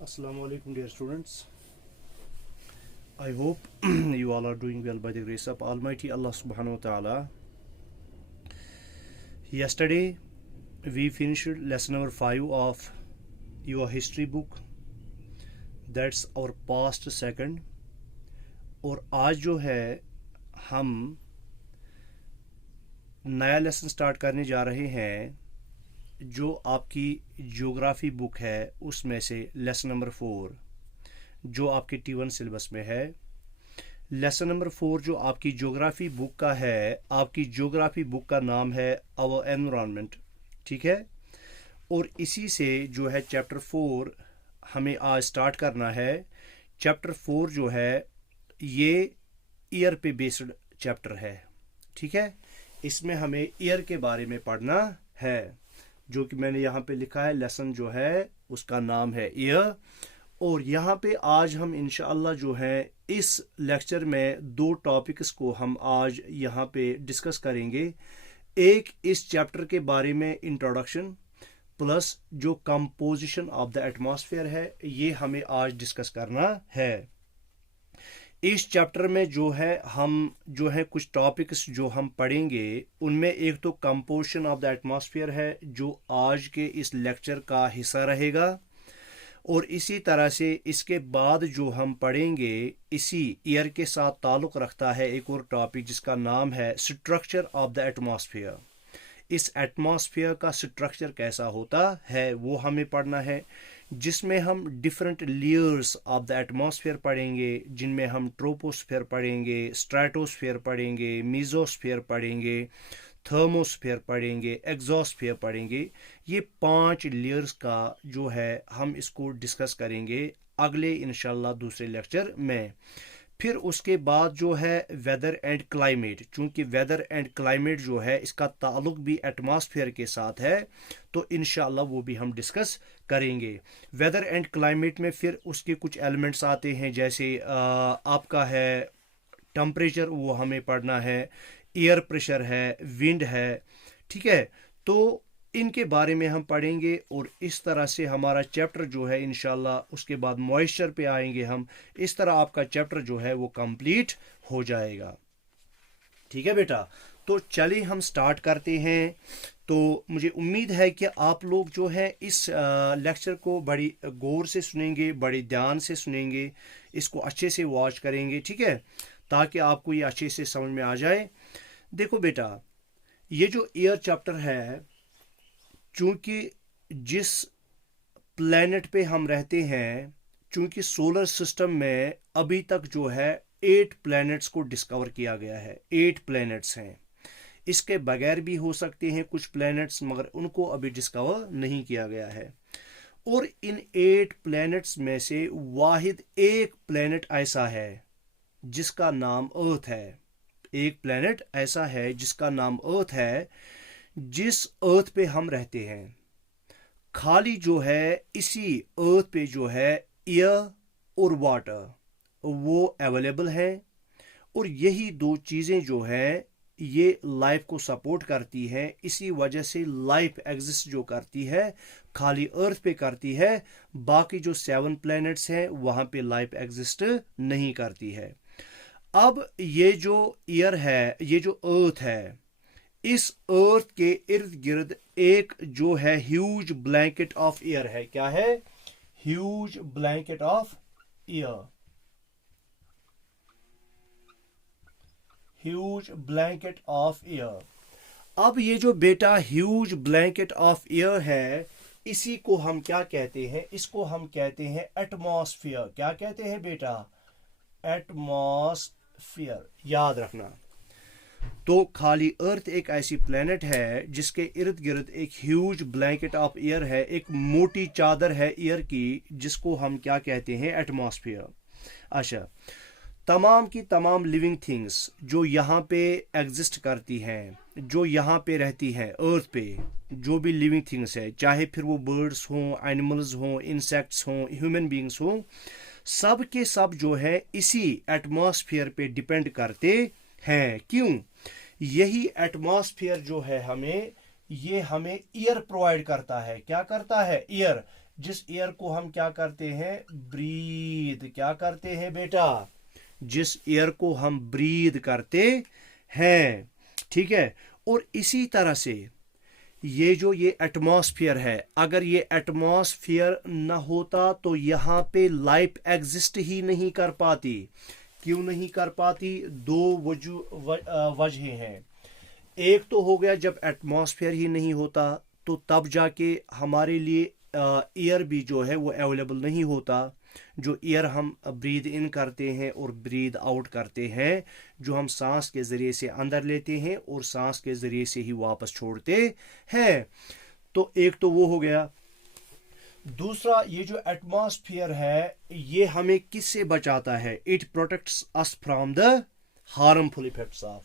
Assalamu alaikum, dear students. I hope you all are doing well by the grace of Almighty Allah subhanahu wa ta'ala. Yesterday we finished lesson number 5 of your history book. That's our past second. और आज जो है हम नया lesson start करने जा रहे हैं जो आपकी ज्योग्राफी बुक है उसमें से लेसन नंबर 4 जो आपके T1 सिलेबस में है। लेसन नंबर 4 जो आपकी ज्योग्राफी बुक का है, आपकी ज्योग्राफी बुक का नाम है आवर एनवायरनमेंट, ठीक है। और इसी से जो है चैप्टर 4 हमें आज स्टार्ट करना है। चैप्टर 4 जो है ये ईयर पे बेस्ड चैप्टर है, ठीक है। इसमें हमें ईयर के बारे में पढ़ना है, जो कि मैंने यहाँ पे लिखा है। लेसन जो है उसका नाम है ईयर। और यहाँ पे आज हम इंशाअल्लाह जो है इस लेक्चर में 2 टॉपिक्स को हम आज यहाँ पे डिस्कस करेंगे। एक इस चैप्टर के बारे में इंट्रोडक्शन प्लस जो कंपोजिशन ऑफ द एटमॉस्फेयर है ये हमें आज डिस्कस करना है। इस चैप्टर में जो है हम जो है कुछ टॉपिक्स जो हम पढ़ेंगे उनमें एक तो कंपोजिशन ऑफ द एटमॉस्फेयर है जो आज के इस लेक्चर का हिस्सा रहेगा। और इसी तरह से इसके बाद जो हम पढ़ेंगे इसी ईयर के साथ ताल्लुक़ रखता है एक और टॉपिक जिसका नाम है स्ट्रक्चर ऑफ द एटमॉस्फेयर। इस एटमॉस्फेयर का स्ट्रक्चर कैसा होता है वो हमें पढ़ना है, जिसमें हम different layers of the atmosphere पढ़ेंगे, जिनमें हम ट्रोपोस्फेयर पढ़ेंगे, स्ट्रेटोस्फेयर पढ़ेंगे, मीजोस्फेयर पढ़ेंगे, थर्मोस्फेयर पढ़ेंगे, एक्सोस्फेयर पढ़ेंगे। ये 5 लेयर्स का जो है हम इसको डिस्कस करेंगे अगले इंशाल्लाह दूसरे लेक्चर में। फिर उसके बाद जो है वेदर एंड क्लाइमेट, चूंकि वेदर एंड क्लाइमेट जो है इसका ताल्लुक भी एटमॉस्फेयर के साथ है तो इंशाल्लाह वो भी हम डिस्कस करेंगे। वेदर एंड क्लाइमेट में फिर उसके कुछ एलिमेंट्स आते हैं, जैसे आपका है टेम्परेचर, वो हमें पढ़ना है, एयर प्रेशर है, विंड है, ठीक है। तो इनके बारे में हम पढ़ेंगे और इस तरह से हमारा चैप्टर जो है इंशाल्लाह उसके बाद मॉइस्चर पे आएंगे हम। इस तरह आपका चैप्टर जो है वो कंप्लीट हो जाएगा, ठीक है बेटा। तो चलिए हम स्टार्ट करते हैं। तो मुझे उम्मीद है कि आप लोग जो है इस लेक्चर को बड़ी गौर से सुनेंगे, बड़े ध्यान से सुनेंगे, इसको अच्छे से वॉच करेंगे, ठीक है, ताकि आपको ये अच्छे से समझ में आ जाए। देखो बेटा, ये जो ईयर चैप्टर है, चूंकि जिस प्लेनेट पे हम रहते हैं, चूंकि सोलर सिस्टम में अभी तक जो है 8 प्लैनेट्स को डिस्कवर किया गया है। 8 प्लैनेट्स हैं, इसके बगैर भी हो सकते हैं कुछ प्लैनेट्स, मगर उनको अभी डिस्कवर नहीं किया गया है। और इन 8 प्लैनेट्स में से वाहिद एक प्लैनेट ऐसा है जिसका नाम अर्थ है। एक प्लैनेट ऐसा है जिसका नाम अर्थ है, जिस अर्थ पे हम रहते हैं। खाली जो है इसी अर्थ पे जो है एयर और वाटर वो अवेलेबल है। और यही 2 चीज़ें जो है ये लाइफ को सपोर्ट करती हैं। इसी वजह से लाइफ एग्जिस्ट जो करती है खाली अर्थ पे करती है, बाकी जो 7 प्लैनेट्स हैं वहाँ पे लाइफ एग्जिस्ट नहीं करती है। अब ये जो ईयर है, ये जो अर्थ है, इस अर्थ के इर्द गिर्द एक जो है ह्यूज ब्लैंकेट ऑफ एयर है। क्या है? Huge blanket of air. Huge blanket of air. अब ये जो बेटा ह्यूज ब्लैंकेट ऑफ एयर है, इसी को हम क्या कहते हैं? इसको हम कहते हैं एटमॉस्फेयर। क्या कहते हैं बेटा? एटमॉस्फेयर, याद रखना। तो खाली अर्थ एक ऐसी प्लेनेट है जिसके इर्द गिर्द एक ह्यूज ब्लैंकेट ऑफ एयर है, एक मोटी चादर है एयर की, जिसको हम क्या कहते हैं? एटमॉस्फेयर। अच्छा, तमाम की तमाम लिविंग थिंग्स जो यहाँ पे एग्जिस्ट करती हैं, जो यहाँ पे रहती हैं अर्थ पे, जो भी लिविंग थिंग्स है, चाहे फिर वो बर्ड्स हों, एनिमल्स हों, इंसेक्ट्स हों, ह्यूमन बींग्स हों, सब के सब जो है इसी एटमॉस्फेयर पे डिपेंड करते हैं। क्यों? यही एटमॉस्फेयर जो है हमें ईयर प्रोवाइड करता है। क्या करता है? ईयर, जिस एयर को हम क्या करते हैं, ब्रीद, क्या करते हैं बेटा, जिस एयर को हम ब्रीद करते हैं, ठीक है। और इसी तरह से ये एटमॉस्फेयर है, अगर ये एटमॉस्फेयर न होता तो यहाँ पे लाइफ एग्जिस्ट ही नहीं कर पाती। क्यों नहीं कर पाती? दो वजह हैं। एक तो हो गया, जब एटमॉस्फेयर ही नहीं होता तो तब जाके हमारे लिए एयर भी जो है वो अवेलेबल नहीं होता। जो एयर हम ब्रीद इन करते हैं और ब्रीद आउट करते हैं, जो हम सांस के ज़रिए से अंदर लेते हैं और सांस के ज़रिए से ही वापस छोड़ते हैं। तो एक तो वो हो गया। दूसरा, ये जो एटमॉस्फेयर है ये हमें किससे बचाता है? It protects us from the harmful effects of,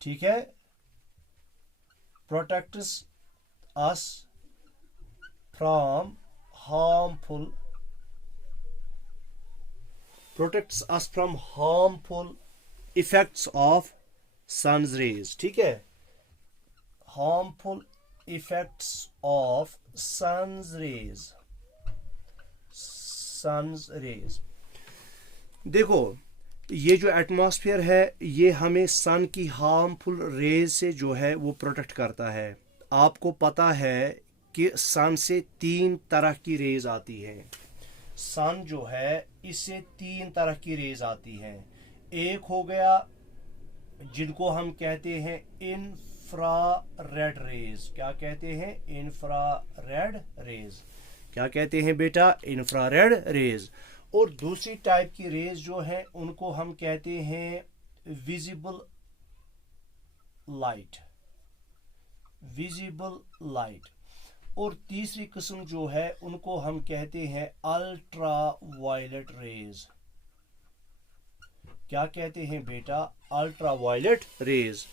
ठीक है, protects us from harmful protects us from harmful effects of sun's rays, ठीक है, harmful effects of sun's rays। देखो, ये जो एटमॉस्फेयर है ये हमें सन की हार्मफुल रेज से जो है वो प्रोटेक्ट करता है। आपको पता है कि सन से 3 तरह की रेज आती हैं। सन जो है इससे 3 तरह की रेज आती हैं। एक हो गया जिनको हम कहते हैं इंफ्रारेड रेज। क्या कहते हैं? Infrared rays. क्या कहते हैं बेटा? Infrared rays. और दूसरी टाइप की रेज जो है उनको हम कहते हैं विजिबल लाइट, विजिबल लाइट। और तीसरी किस्म जो है उनको हम कहते हैं अल्ट्रा वायलेट रेज। क्या कहते हैं बेटा? Ultraviolet rays.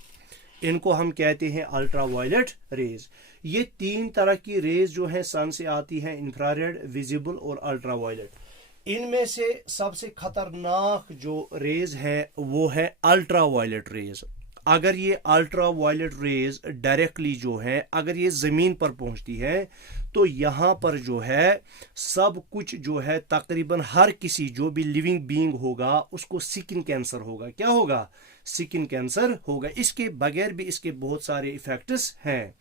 इनको हम कहते हैं अल्ट्रा वायलेट रेज। ये 3 तरह की रेज जो है सन से आती है, इंफ्रारेड, विजिबल और अल्ट्रा वायलेट। इनमें से सबसे खतरनाक जो रेज है वो है अल्ट्रा वायलेट रेज। अगर ये अल्ट्रा वायलेट रेज डायरेक्टली जो है अगर ये ज़मीन पर पहुंचती है तो यहाँ पर जो है सब कुछ जो है तकरीबन हर किसी जो भी लिविंग बीइंग होगा उसको स्किन कैंसर होगा। क्या होगा? स्किन कैंसर होगा। इसके बगैर भी इसके बहुत सारे इफेक्ट्स हैं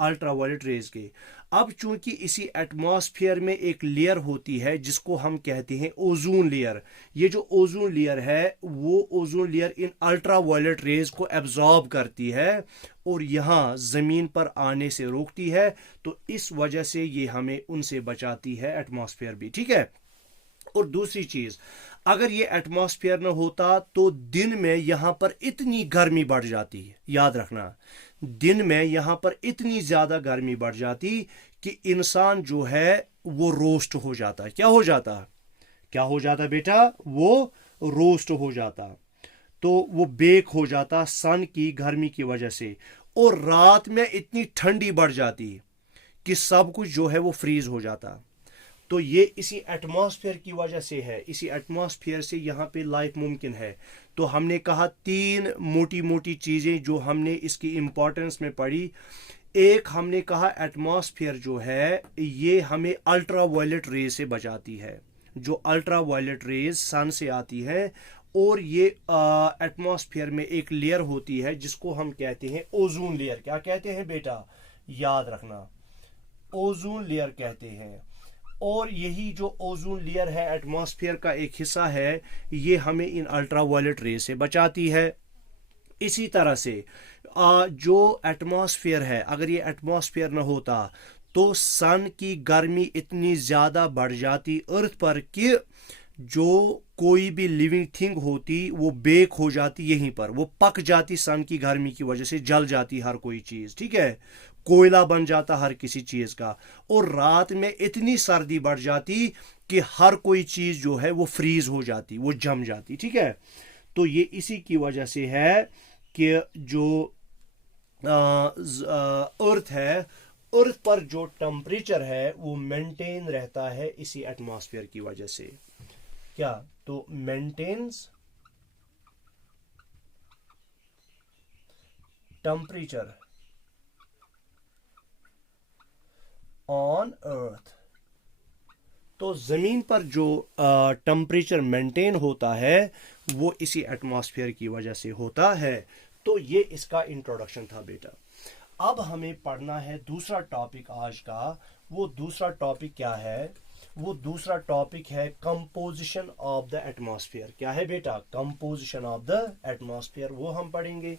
अल्ट्रा वायलेट रेज के। अब चूंकि इसी एटमॉस्फेयर में एक लेयर होती है जिसको हम कहते हैं ओजोन लेयर। ये जो ओजोन लेयर है वो ओजोन लेयर इन अल्ट्रा वायलेट रेज को एब्जॉर्ब करती है और यहाँ ज़मीन पर आने से रोकती है। तो इस वजह से ये हमें उनसे बचाती है एटमॉस्फेयर भी, ठीक है। और दूसरी चीज, अगर ये एटमॉस्फेयर न होता तो दिन में यहां पर इतनी गर्मी बढ़ जाती है। याद रखना, दिन में यहां पर इतनी ज्यादा गर्मी बढ़ जाती कि इंसान जो है वो रोस्ट हो जाता। क्या हो जाता? क्या हो जाता बेटा? वो रोस्ट हो जाता। तो वो बेक हो जाता सन की गर्मी की वजह से। और रात में इतनी ठंडी बढ़ जाती कि सब कुछ जो है वो फ्रीज हो जाता। तो ये इसी एटमॉस्फेयर की वजह से है। इसी एटमॉस्फेयर से यहाँ पे लाइफ मुमकिन है। तो हमने कहा 3 मोटी मोटी चीज़ें जो हमने इसकी इम्पोर्टेंस में पढ़ी। एक, हमने कहा एटमॉस्फेयर जो है ये हमें अल्ट्रा वायलेट रेज से बचाती है। जो अल्ट्रा वायलेट रेज सन से आती है। और ये एटमॉस्फेयर में एक लेयर होती है जिसको हम कहते हैं ओजोन लेयर। क्या कहते हैं बेटा? याद रखना, ओजोन लेयर कहते हैं। और यही जो ओजोन लेयर है एटमॉस्फेयर का एक हिस्सा है, ये हमें इन अल्ट्रा वायलेट रे से बचाती है। इसी तरह से जो एटमॉस्फेयर है, अगर ये एटमॉस्फेयर न होता तो सन की गर्मी इतनी ज़्यादा बढ़ जाती अर्थ पर कि जो कोई भी लिविंग थिंग होती वो बेक हो जाती, यहीं पर वो पक जाती सन की गर्मी की वजह से, जल जाती हर कोई चीज़, ठीक है, कोयला बन जाता हर किसी चीज़ का। और रात में इतनी सर्दी बढ़ जाती कि हर कोई चीज़ जो है वो फ्रीज हो जाती, वो जम जाती, ठीक है। तो ये इसी की वजह से है कि जो अर्थ है, अर्थ पर जो टेम्परेचर है वो मेंटेन रहता है इसी एटमॉस्फेयर की वजह से। क्या? तो मेंटेन्स टेम्परेचर ऑन अर्थ तो ज़मीन पर जो टेम्परेचर मेंटेन होता है वो इसी एटमॉस्फेयर की वजह से होता है। तो ये इसका इंट्रोडक्शन था बेटा। अब हमें पढ़ना है दूसरा टॉपिक आज का। वो दूसरा टॉपिक क्या है? वो दूसरा टॉपिक है कंपोजिशन ऑफ द एटमॉस्फेयर। क्या है बेटा? कंपोजिशन ऑफ द एटमॉस्फेयर, वो हम पढ़ेंगे।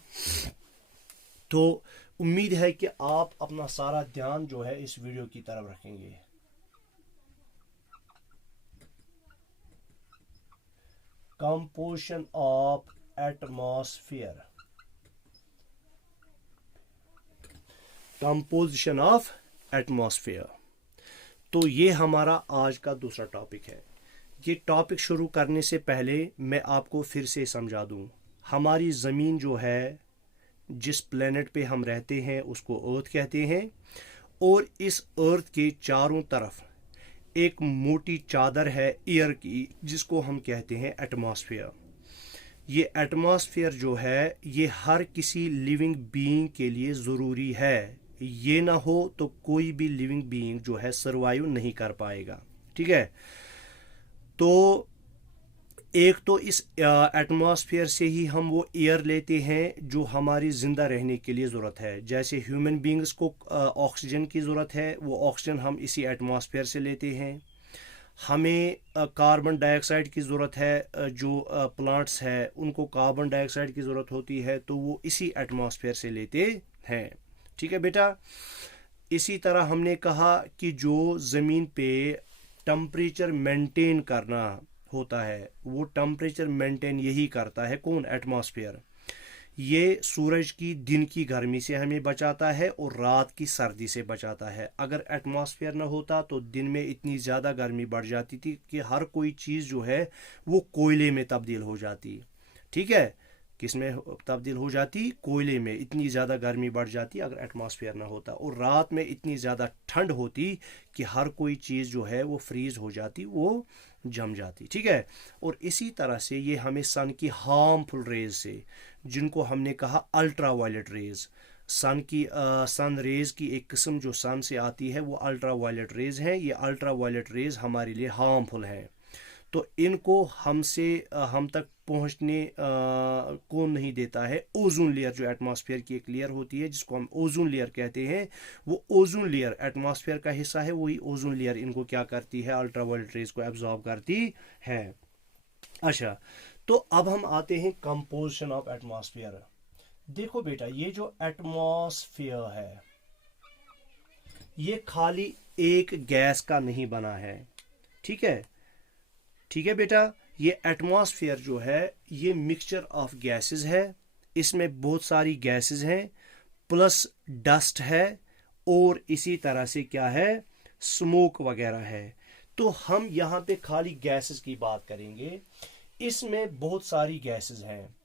तो उम्मीद है कि आप अपना सारा ध्यान जो है इस वीडियो की तरफ रखेंगे। Composition of atmosphere, composition of atmosphere. तो ये हमारा आज का दूसरा टॉपिक है। ये टॉपिक शुरू करने से पहले मैं आपको फिर से समझा दूं, हमारी ज़मीन जो है, जिस प्लेनेट पे हम रहते हैं उसको अर्थ कहते हैं, और इस अर्थ के चारों तरफ एक मोटी चादर है एयर की, जिसको हम कहते हैं एटमॉस्फेयर। ये एटमॉस्फेयर जो है ये हर किसी लिविंग बीइंग के लिए ज़रूरी है। ये ना हो तो कोई भी लिविंग बीइंग जो है सरवाइव नहीं कर पाएगा। ठीक है। तो एक तो इस एटमॉस्फेयर से ही हम वो एयर लेते हैं जो हमारी ज़िंदा रहने के लिए ज़रूरत है। जैसे ह्यूमन बीइंग्स को ऑक्सीजन की ज़रूरत है, वो ऑक्सीजन हम इसी एटमॉस्फेयर से लेते हैं। हमें कार्बन डाइऑक्साइड की ज़रूरत है, जो प्लांट्स है उनको कार्बन डाइऑक्साइड की ज़रूरत होती है, तो वो इसी एटमॉस्फेयर से लेते हैं। ठीक है बेटा। इसी तरह हमने कहा कि जो ज़मीन पे टेम्परेचर मेंटेन करना होता है, वो टेम्परेचर मेंटेन यही करता है कौन? एटमॉस्फेयर। ये सूरज की दिन की गर्मी से हमें बचाता है और रात की सर्दी से बचाता है। अगर एटमॉस्फेयर ना होता तो दिन में इतनी ज़्यादा गर्मी बढ़ जाती थी कि हर कोई चीज़ जो है वो कोयले में तब्दील हो जाती। ठीक है। किस में तब्दील हो जाती? कोयले में। इतनी ज़्यादा गर्मी बढ़ जाती अगर एटमॉस्फेयर ना होता। और रात में इतनी ज़्यादा ठंड होती कि हर कोई चीज़ जो है वो फ्रीज़ हो जाती, वो जम जाती। ठीक है। और इसी तरह से ये हमें सन की हार्मफुल रेज से, जिनको हमने कहा ultraviolet rays, sun rays की एक किस्म जो सन से आती है वो अल्ट्रा वायलेट रेज है। ये अल्ट्रा वायलेट रेज हमारे लिए हार्मफुल है। तो इनको हम तक पहुंचने को नहीं देता है ओजोन लेयर, जो एटमॉस्फेयर की एक लेयर होती है जिसको हम ओजोन लेयर कहते हैं। वो ओजोन लेयर एटमॉस्फेयर का हिस्सा है, वही ओजोन लेयर इनको क्या करती है? अल्ट्रावायलेट रेज को एब्जॉर्ब करती है। अच्छा, तो अब हम आते हैं कंपोजिशन ऑफ एटमॉस्फेयर। देखो बेटा, ये जो एटमॉस्फेयर है ये खाली एक गैस का नहीं बना है। ठीक है। ठीक है बेटा। ये एटमॉस्फेयर जो है ये मिक्सचर ऑफ गैसेस है। इसमें बहुत सारी गैसेस हैं, प्लस डस्ट है, और इसी तरह से क्या है? स्मोक वगैरह है। तो हम यहाँ पे खाली गैसेस की बात करेंगे। इसमें बहुत सारी गैसेस हैं।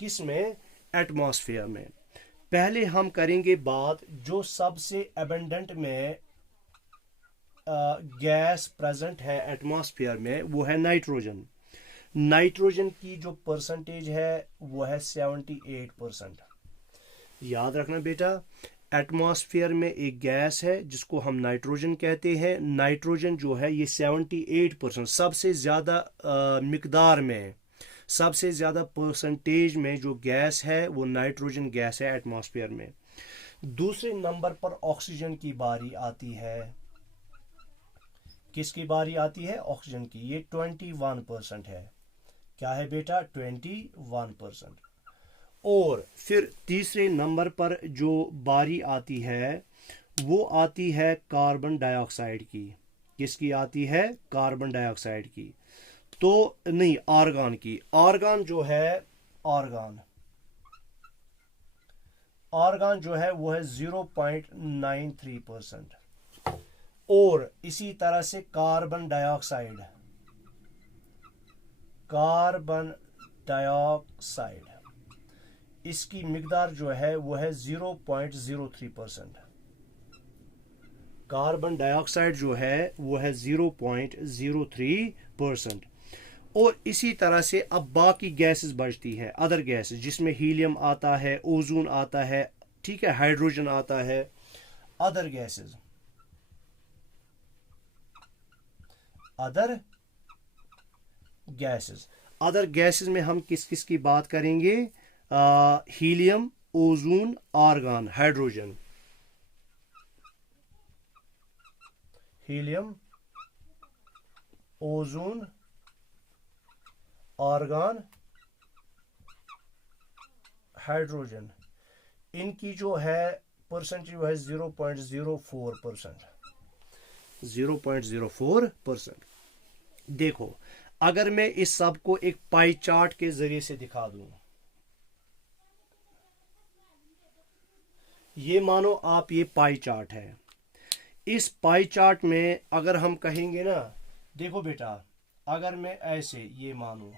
किसमें? एटमॉस्फेयर में। पहले हम करेंगे बात जो सबसे एबंडेंट में गैस प्रेजेंट है एटमॉस्फेयर में, वो है नाइट्रोजन। नाइट्रोजन की जो परसेंटेज है वो है 78%। याद रखना बेटा, एटमॉस्फेयर में एक गैस है जिसको हम नाइट्रोजन कहते हैं। नाइट्रोजन जो है ये 78%, सबसे ज़्यादा मिकदार में, सबसे ज़्यादा परसेंटेज में जो गैस है वो नाइट्रोजन गैस है एटमॉस्फेयर में। दूसरे नंबर पर ऑक्सीजन की बारी आती है। किसकी बारी आती है? ऑक्सीजन की। ये 21% है। क्या है बेटा? 21%। और फिर तीसरे नंबर पर जो बारी आती है वो आती है कार्बन डाइऑक्साइड की। किसकी आती है? कार्बन डाइऑक्साइड की। तो नहीं, आर्गन की। आर्गन जो है, आर्गन जो है वो है 0.93%। और इसी तरह से कार्बन डाइऑक्साइड इसकी मिकदार जो है वो है 0.03%। कार्बन डाइऑक्साइड जो है वो है 0.03%। और इसी तरह से अब बाकी गैसेस बचती है, अदर गैसेस, जिसमें हीलियम आता है, ओजोन आता है, ठीक है, हाइड्रोजन आता है, other gases. Other gases. Other gases में हम किस किस की बात करेंगे? Helium, ozone, argon, hydrogen. Helium, ozone, argon, hydrogen. इनकी जो है परसेंटेज वो है 0.04%। 0.04%। देखो, अगर मैं इस सब को एक पाई चार्ट के जरिए से दिखा दूं, ये मानो आप ये पाई चार्ट है। इस पाई चार्ट में अगर हम कहेंगे ना, देखो बेटा, अगर मैं ऐसे ये मानूं,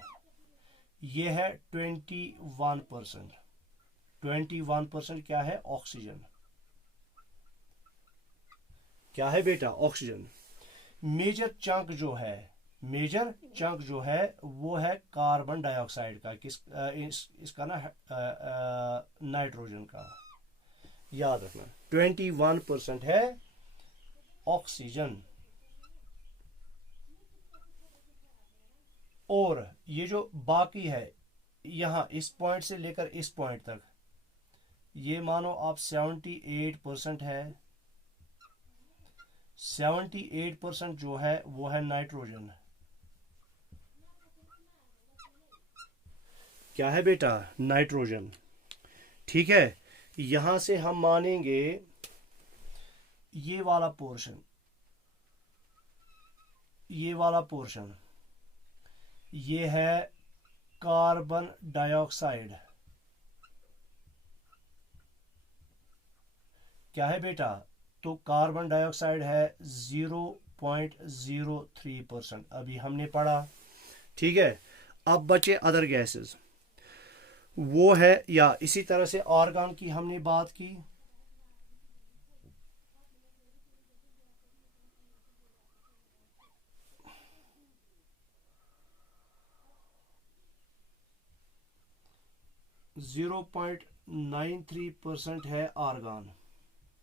ये है 21%। 21% क्या है? ऑक्सीजन। क्या है बेटा? ऑक्सीजन। मेजर चंक जो है वो है कार्बन डाइऑक्साइड का, इसका ना नाइट्रोजन का। याद रखना 21% है ऑक्सीजन। और ये जो बाकी है यहां इस पॉइंट से लेकर इस पॉइंट तक, ये मानो आप 78% है। 78% जो है वो है नाइट्रोजन। क्या है बेटा? नाइट्रोजन। ठीक है, यहां से हम मानेंगे ये वाला पोर्शन, ये है कार्बन डाइऑक्साइड। क्या है बेटा? तो कार्बन डाइऑक्साइड है 0.03%, अभी हमने पढ़ा। ठीक है, अब बचे अदर गैसेस, वो है, या इसी तरह से आर्गन की हमने बात की। %0.93% है आर्गन।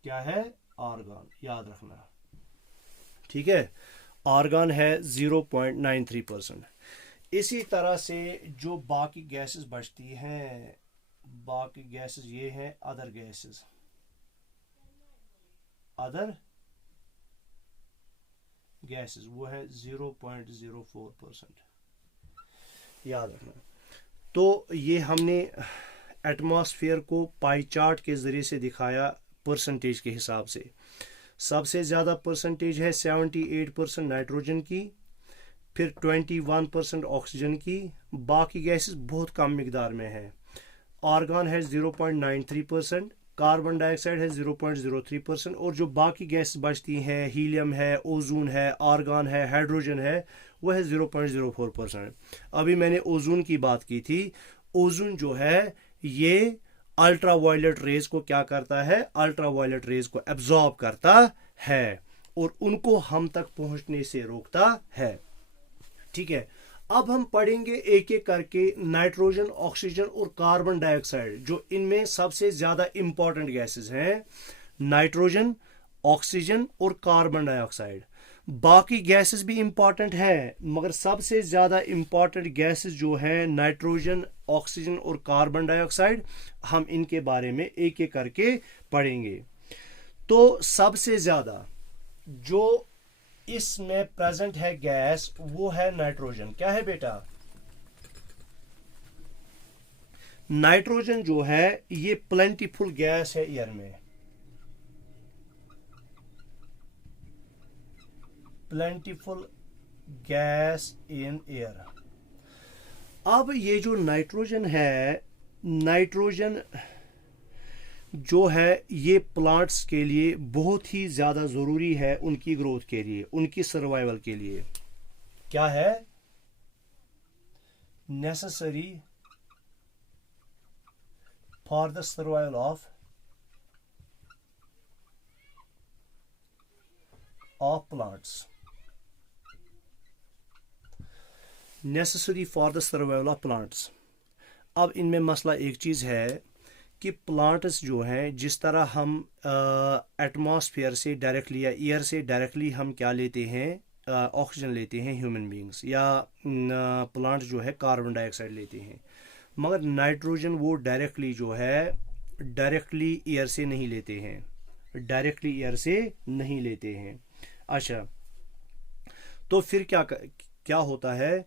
क्या है? आर्गन, याद रखना। ठीक है, आर्गन है 0.93%। इसी तरह से जो बाकी गैसेस बचती हैं, बाकी गैसेस ये हैं अदर गैसेस। वो है 0.04%। याद रखना। तो ये हमने एटमॉस्फेयर को पाई चार्ट के ज़रिए से दिखाया परसेंटेज के हिसाब से। सबसे ज़्यादा परसेंटेज है 78% नाइट्रोजन की, फिर 21% ऑक्सीजन की, बाकी गैसेस बहुत कम मिकदार में है। आर्गन है 0.93%, कार्बन डाइऑक्साइड है 0.03%, और जो बाकी गैस बचती हैं, हीलियम है, ओजोन है, आर्गन है, हाइड्रोजन है, वह है 0.04%। अभी मैंने ओजोन की बात की थी। ओजोन जो है ये अल्ट्रा वायलेट रेज को क्या करता है? अल्ट्रा वायलेट रेज को एब्जॉर्ब करता है और उनको हम तक पहुंचने से रोकता है। ठीक है, अब हम पढ़ेंगे एक एक करके नाइट्रोजन, ऑक्सीजन और कार्बन डाइऑक्साइड, जो इनमें सबसे ज्यादा इंपॉर्टेंट गैसेस हैं। नाइट्रोजन, ऑक्सीजन और कार्बन डाइऑक्साइड। बाकी गैसेस भी इंपॉर्टेंट हैं, मगर सबसे ज्यादा इंपॉर्टेंट गैसेस जो हैं नाइट्रोजन, ऑक्सीजन और कार्बन डाइऑक्साइड, हम इनके बारे में एक एक करके पढ़ेंगे। तो सबसे ज्यादा जो इसमें प्रेजेंट है गैस, वो है नाइट्रोजन। क्या है बेटा? नाइट्रोजन जो है ये प्लेंटीफुल गैस है एयर में। Plentiful gas in air. अब ये जो नाइट्रोजन है, नाइट्रोजन जो है ये प्लांट्स के लिए बहुत ही ज़्यादा ज़रूरी है, उनकी ग्रोथ के लिए, उनकी सर्वाइवल के लिए। क्या है? Necessary for the survival of plants. Necessary for the survival of plants. अब इनमें मसला एक चीज़ है कि प्लांट्स जो हैं, जिस तरह हम एटमॉस्फेयर से डायरेक्टली या एयर से डायरेक्टली हम क्या लेते हैं? ऑक्सीजन लेते हैं ह्यूमन बींग्स, या प्लांट जो है कार्बन डाइऑक्साइड लेते हैं, मगर नाइट्रोजन वो डायरेक्टली जो है डायरेक्टली एयर से नहीं लेते हैं, डायरेक्टली एयर से नहीं लेते हैं। अच्छा, तो फिर क्या होता है,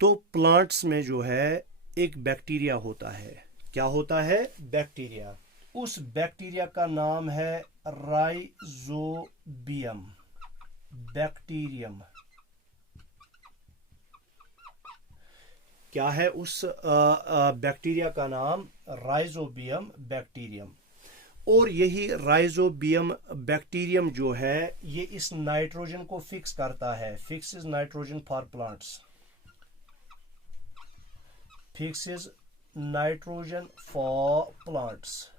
तो प्लांट्स में जो है एक बैक्टीरिया होता है। क्या होता है? बैक्टीरिया। उस बैक्टीरिया का नाम है राइजोबियम, बैक्टीरियम। क्या है उस बैक्टीरिया का नाम? Rhizobium bacterium. और यही राइजोबियम बैक्टीरियम जो है ये इस नाइट्रोजन को फिक्स करता है, fixes nitrogen for plants, fixes nitrogen for plants.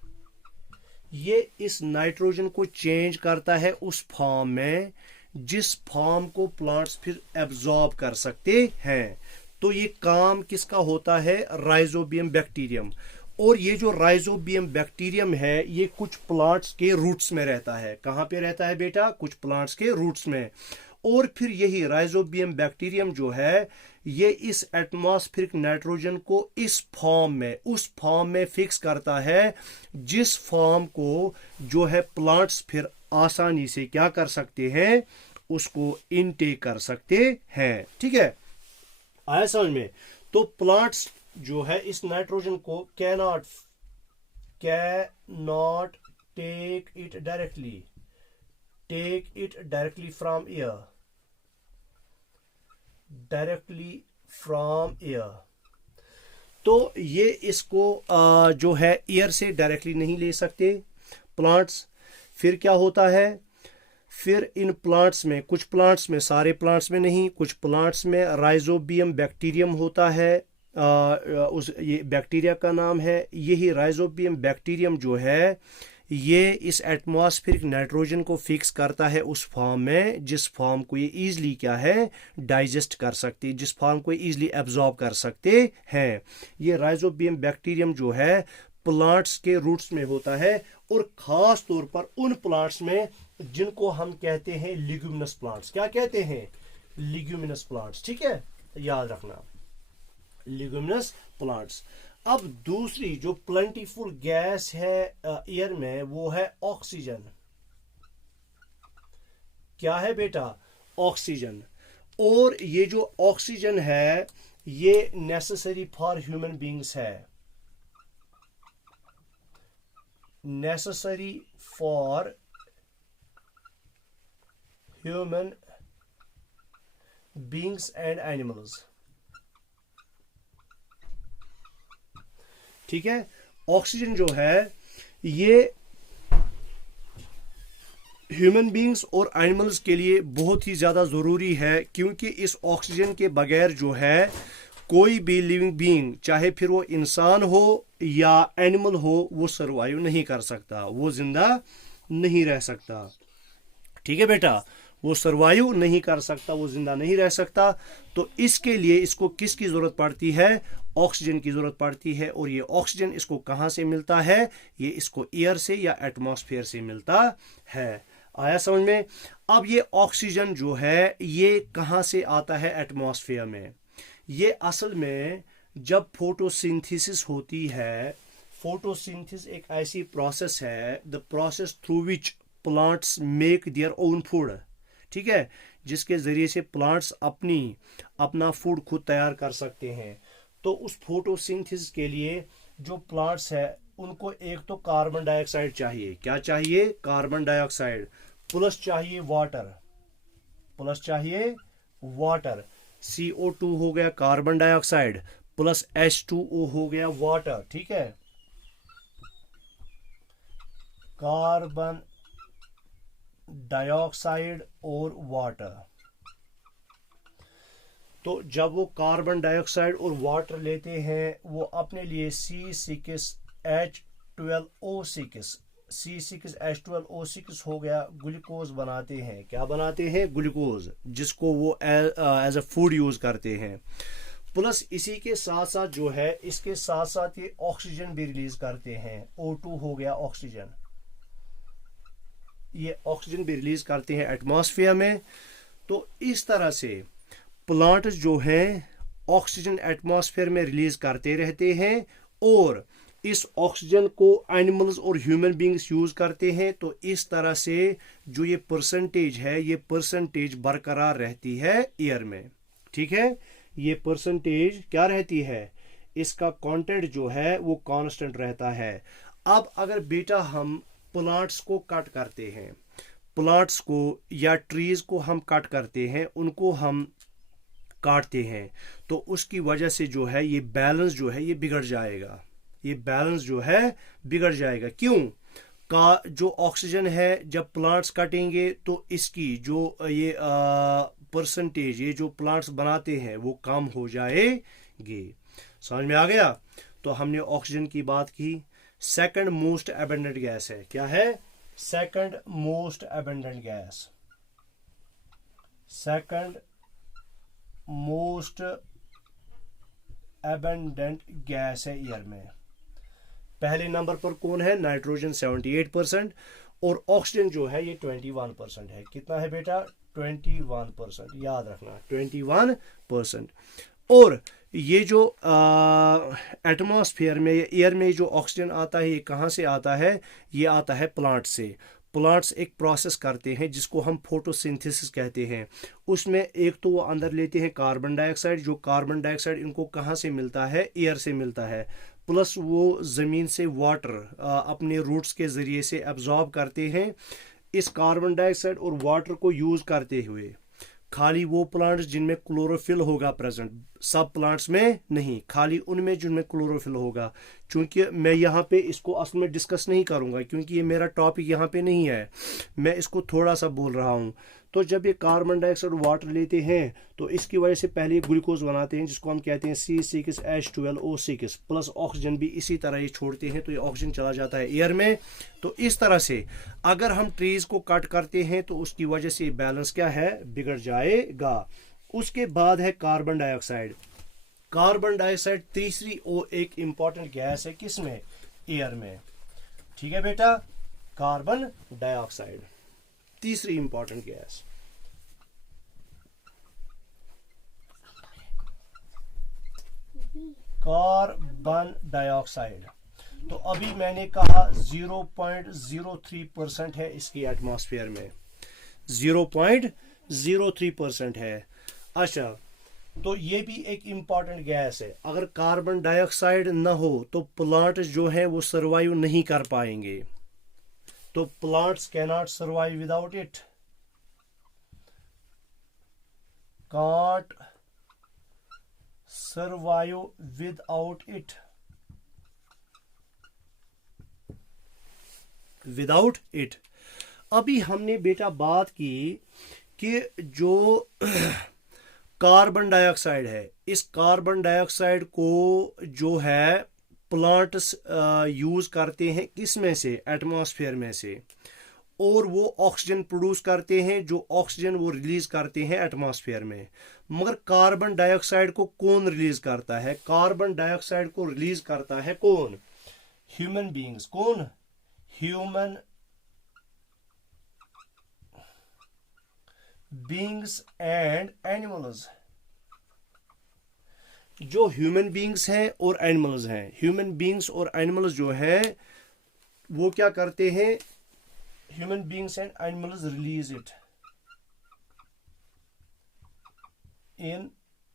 ये इस नाइट्रोजन को चेंज करता है उस फॉर्म में जिस फॉर्म को प्लांट्स फिर एब्जॉर्ब कर सकते हैं। तो ये काम किसका होता है? Rhizobium bacterium. और ये जो राइजोबियम बैक्टीरियम है ये कुछ प्लांट्स के रूट्स में रहता है। कहाँ पे रहता है बेटा? कुछ प्लांट्स के रूट्स में। और फिर यही राइजोबियम बैक्टीरियम जो है ये इस एटमॉस्फेरिक नाइट्रोजन को इस फॉर्म में, उस फॉर्म में फिक्स करता है जिस फॉर्म को जो है प्लांट्स फिर आसानी से क्या कर सकते हैं? उसको इनटेक कर सकते हैं। ठीक है, आया समझ में? तो प्लांट्स जो है इस नाइट्रोजन को cannot take it directly from air, तो ये इसको जो है एयर से डायरेक्टली नहीं ले सकते प्लांट्स। फिर क्या होता है? फिर इन प्लांट्स में, कुछ प्लांट्स में, सारे प्लांट्स में नहीं, कुछ प्लांट्स में राइजोबियम बैक्टीरियम होता है। ये बैक्टीरिया का नाम है। यही राइजोबियम बैक्टीरियम जो है ये इस एटमॉस्फेरिक नाइट्रोजन को फिक्स करता है उस फॉर्म में जिस फॉर्म को ये इजीली क्या है? डाइजेस्ट कर सकते, जिस फॉर्म को इजीली एब्जॉर्ब कर सकते हैं। ये राइजोबियम बैक्टीरियम जो है प्लांट्स के रूट्स में होता है, और खास तौर पर उन प्लांट्स में जिनको हम कहते हैं लिग्यूमिनस प्लांट्स। क्या कहते हैं? Leguminous plants. ठीक है, याद रखना, लिग्यूमिनस प्लांट्स। अब दूसरी जो प्लेंटीफुल गैस है एयर में वो है ऑक्सीजन। क्या है बेटा? ऑक्सीजन। और ये जो ऑक्सीजन है ये नेसेसरी फॉर ह्यूमन बींग्स है, necessary for human beings and animals. ठीक है, ऑक्सीजन जो है ये ह्यूमन बींग्स और एनिमल्स के लिए बहुत ही ज़्यादा ज़रूरी है, क्योंकि इस ऑक्सीजन के बगैर जो है कोई भी लिविंग बीइंग, चाहे फिर वो इंसान हो या एनिमल हो, वो सर्वाइव नहीं कर सकता, वो जिंदा नहीं रह सकता। ठीक है बेटा, वो सर्वाइव नहीं कर सकता, वो जिंदा नहीं रह सकता। तो इसके लिए इसको किसकी ज़रूरत पड़ती है? ऑक्सीजन की ज़रूरत पड़ती है। और ये ऑक्सीजन इसको कहाँ से मिलता है? ये इसको एयर से या एटमॉस्फेयर से मिलता है। आया समझ में? अब ये ऑक्सीजन जो है ये कहाँ से आता है एटमॉस्फेयर में? ये असल में जब फोटोसिंथेसिस होती है, फोटोसिंथेसिस एक ऐसी प्रोसेस है, the process through which plants make their own food. ठीक है, जिसके ज़रिए से प्लांट्स अपना फूड खुद तैयार कर सकते हैं। तो उस फोटोसिंथेसिस के लिए जो प्लांट्स है उनको एक तो कार्बन डाइऑक्साइड चाहिए। क्या चाहिए? Carbon dioxide. प्लस चाहिए वाटर, प्लस चाहिए वाटर। CO2 हो गया कार्बन डाइऑक्साइड, प्लस H2O हो गया वाटर। ठीक है, कार्बन डाइऑक्साइड और वाटर। तो जब वो कार्बन डाइऑक्साइड और वाटर लेते हैं वो अपने लिए C6H12O6 हो गया ग्लूकोज बनाते हैं। क्या बनाते हैं? ग्लूकोज, जिसको वो एज अ फूड यूज करते हैं। प्लस इसी के साथ साथ जो है इसके साथ साथ ये ऑक्सीजन भी रिलीज करते हैं। O2 हो गया ऑक्सीजन, ये ऑक्सीजन भी रिलीज करते हैं एटमॉस्फेयर में। तो इस तरह से प्लांट्स जो हैं ऑक्सीजन एटमॉस्फेयर में रिलीज करते रहते हैं और इस ऑक्सीजन को एनिमल्स और ह्यूमन बींग्स यूज करते हैं। तो इस तरह से जो ये परसेंटेज है, ये परसेंटेज बरकरार रहती है एयर में। ठीक है, ये परसेंटेज क्या रहती है, इसका कंटेंट जो है वो कांस्टेंट रहता है। अब अगर बेटा हम प्लांट्स को कट करते हैं, प्लांट्स को या ट्रीज को हम कट करते हैं, उनको हम काटते हैं, तो उसकी वजह से जो है ये बैलेंस जो है ये बिगड़ जाएगा, ये बैलेंस जो है बिगड़ जाएगा। क्यों? का जो ऑक्सीजन है जब प्लांट्स काटेंगे तो इसकी जो ये परसेंटेज, ये जो प्लांट्स बनाते हैं वो कम हो जाएगी। समझ में आ गया? तो हमने ऑक्सीजन की बात की। सेकंड मोस्ट एबंडेंट गैस है, क्या है? Second most abundant gas, second most abundant gas है एयर में। पहले नंबर पर कौन है? नाइट्रोजन 78% और ऑक्सीजन जो है ये 21% है। कितना है बेटा? 21%, याद रखना 21%। और ये जो एटमॉस्फेयर में, एयर में जो ऑक्सीजन आता है ये कहाँ से आता है? ये आता है प्लांट से। प्लांट्स एक प्रोसेस करते हैं जिसको हम फोटोसिंथेसिस कहते हैं। उसमें एक तो वो अंदर लेते हैं कार्बन डाइऑक्साइड, जो कार्बन डाइऑक्साइड इनको कहाँ से मिलता है? एयर से मिलता है। प्लस वो ज़मीन से वाटर अपने रूट्स के ज़रिए से एब्जॉर्ब करते हैं। इस कार्बन डाइऑक्साइड और वाटर को यूज़ करते हुए खाली वो प्लांट्स जिनमें क्लोरोफिल होगा प्रेजेंट, सब प्लांट्स में नहीं, खाली उनमें जिनमें क्लोरोफिल होगा। क्योंकि मैं यहाँ पे इसको असल में डिस्कस नहीं करूँगा क्योंकि ये मेरा टॉपिक यहाँ पे नहीं है, मैं इसको थोड़ा सा बोल रहा हूँ। तो जब ये कार्बन डाइऑक्साइड वाटर लेते हैं तो इसकी वजह से पहले ग्लूकोज बनाते हैं जिसको हम कहते हैं C6H12O6 प्लस ऑक्सीजन भी इसी तरह ये छोड़ते हैं, तो ये ऑक्सीजन चला जाता है एयर में। तो इस तरह से अगर हम ट्रीज को कट करते हैं तो उसकी वजह से बैलेंस क्या है? बिगड़ जाएगा। उसके बाद है कार्बन डाइऑक्साइड। कार्बन डाइऑक्साइड तीसरी और एक इंपॉर्टेंट गैस है, किसमें? एयर में। ठीक है बेटा, कार्बन डाइऑक्साइड तीसरी इंपॉर्टेंट गैस। कार्बन डाइऑक्साइड तो अभी मैंने कहा 0.03% है इसकी एटमॉस्फेयर में, 0.03% है। अच्छा, तो ये भी एक इंपॉर्टेंट गैस है। अगर कार्बन डाइऑक्साइड ना हो तो प्लांट जो है वो सरवाइव नहीं कर पाएंगे। तो plants cannot survive without it, can't survive without it, without it. अभी हमने बेटा बात की कि जो कार्बन डाइऑक्साइड है, इस कार्बन डाइऑक्साइड को जो है प्लांट्स यूज करते हैं किस में से? एटमॉस्फेयर में से, और वो ऑक्सीजन प्रोड्यूस करते हैं, जो ऑक्सीजन वो रिलीज करते हैं एटमॉस्फेयर में। मगर कार्बन डाइऑक्साइड को कौन रिलीज करता है? कार्बन डाइऑक्साइड को रिलीज करता है कौन? Human beings. कौन? Human beings and animals. जो ह्यूमन बींग्स हैं और एनिमल्स हैं, ह्यूमन बींग्स और एनिमल्स जो हैं वो क्या करते हैं? Human beings and animals release it in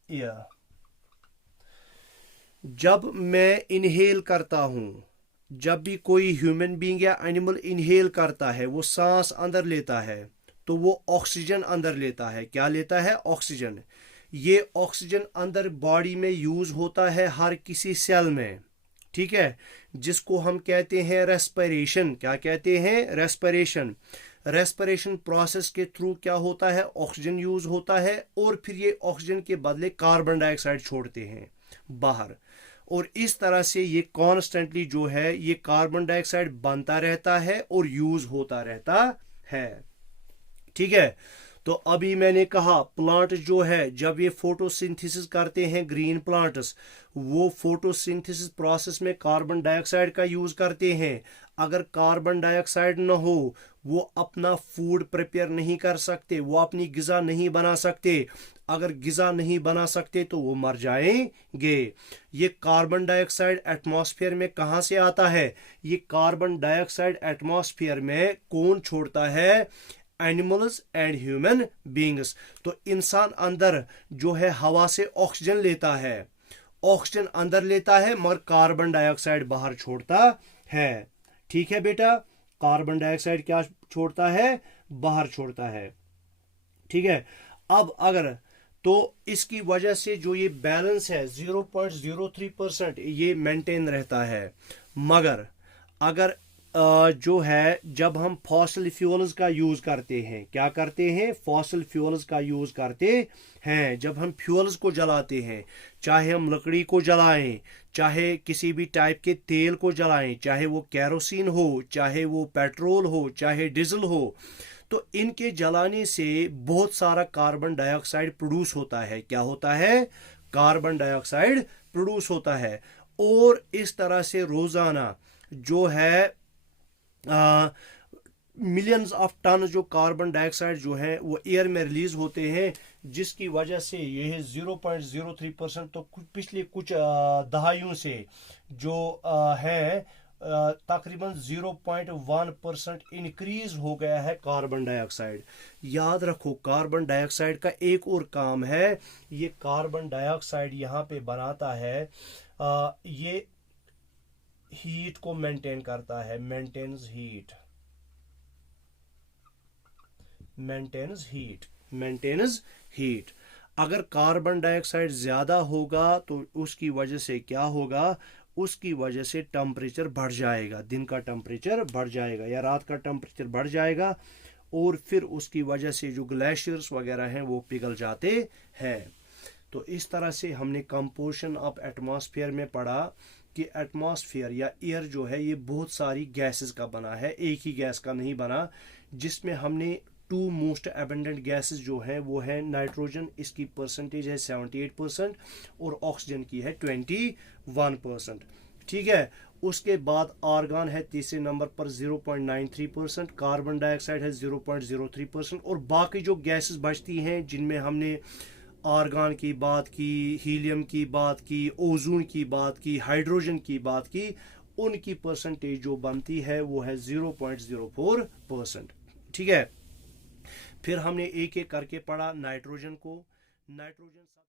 air. जब मैं इनहेल करता हूं, जब भी कोई ह्यूमन बींग या एनिमल इनहेल करता है, वो सांस अंदर लेता है, तो वो ऑक्सीजन अंदर लेता है। क्या लेता है? ऑक्सीजन। ये ऑक्सीजन अंदर बॉडी में यूज होता है हर किसी सेल में, ठीक है, जिसको हम कहते हैं रेस्पिरेशन। क्या कहते हैं? रेस्पिरेशन। रेस्पिरेशन प्रोसेस के थ्रू क्या होता है? ऑक्सीजन यूज होता है और फिर ये ऑक्सीजन के बदले कार्बन डाइऑक्साइड छोड़ते हैं बाहर, और इस तरह से ये कॉन्स्टेंटली जो है ये कार्बन डाइऑक्साइड बनता रहता है और यूज होता रहता है। ठीक है, तो अभी मैंने कहा प्लांट जो है जब ये फोटोसिंथेसिस करते हैं, ग्रीन प्लांट्स वो फोटोसिंथेसिस प्रोसेस में कार्बन डाइऑक्साइड का यूज करते हैं। अगर कार्बन डाइऑक्साइड न हो वो अपना फूड प्रिपेयर नहीं कर सकते, वो अपनी गिजा नहीं बना सकते। अगर गिजा नहीं बना सकते तो वो मर जाएंगे। ये कार्बन डाइऑक्साइड एटमॉस्फेयर में कहां से आता है? ये कार्बन डाइऑक्साइड एटमॉस्फेयर में कौन छोड़ता है? Animals and human beings. तो इंसान अंदर जो है हवा से ऑक्सीजन लेता है, ऑक्सीजन अंदर लेता है मगर कार्बन डाइऑक्साइड बाहर छोड़ता है। ठीक है बेटा, कार्बन डाइऑक्साइड क्या छोड़ता है? बाहर छोड़ता है। ठीक है। अब अगर तो इसकी वजह से जो ये बैलेंस है 0.03% ये मेंटेन रहता है। मगर अगर जो है जब हम फॉसिल फ्यूल्स का यूज करते हैं, क्या करते हैं? फॉसिल फ्यूल्स का यूज करते हैं। जब हम फ्यूल्स को जलाते हैं, चाहे हम लकड़ी को जलाएं, चाहे किसी भी टाइप के तेल को जलाएं, चाहे वो कैरोसिन हो, चाहे वो पेट्रोल हो, चाहे डीजल हो, तो इनके जलाने से बहुत सारा कार्बन डाइऑक्साइड प्रोड्यूस होता है। क्या होता है? कार्बन डाइऑक्साइड प्रोड्यूस होता है। और इस तरह से रोजाना जो है मिलियंस ऑफ टन जो कार्बन डाइऑक्साइड जो है वो एयर में रिलीज होते हैं, जिसकी वजह से ये 0.03% तो पिछले कुछ दहाइयों से जो है तकरीबन 0.1% इंक्रीज हो गया है कार्बन डाइऑक्साइड। याद रखो कार्बन डाइऑक्साइड का एक और काम है, ये कार्बन डाइऑक्साइड यहाँ पे बनाता है, ये हीट को मेंटेन करता है, मेंटेन्स हीट, मेंटेन्स हीट। अगर कार्बन डाइऑक्साइड ज्यादा होगा तो उसकी वजह से क्या होगा? उसकी वजह से टेम्परेचर बढ़ जाएगा, दिन का टेम्परेचर बढ़ जाएगा या रात का टेम्परेचर बढ़ जाएगा, और फिर उसकी वजह से जो ग्लेशियर्स वगैरह हैं वो पिघल जाते हैं। तो इस तरह से हमने कंपोजिशन ऑफ एटमॉस्फेयर में पढ़ा कि एटमॉस्फेयर या एयर जो है ये बहुत सारी गैसेस का बना है, एक ही गैस का नहीं बना। जिसमें हमने टू मोस्ट एबंडेंट गैसेस जो है वो है नाइट्रोजन, इसकी परसेंटेज है 78%, और ऑक्सीजन की है 21%। ठीक है। उसके बाद आर्गन है तीसरे नंबर पर 0.93%, कार्बन डाइऑक्साइड है 0.03%, और बाकी जो गैसेस बचती हैं जिनमें हमने आर्गन की बात की, हीलियम की बात की, ओजोन की बात की, हाइड्रोजन की बात की, उनकी परसेंटेज जो बनती है वो है 0.04%। ठीक है। फिर हमने एक एक करके पढ़ा नाइट्रोजन को। नाइट्रोजन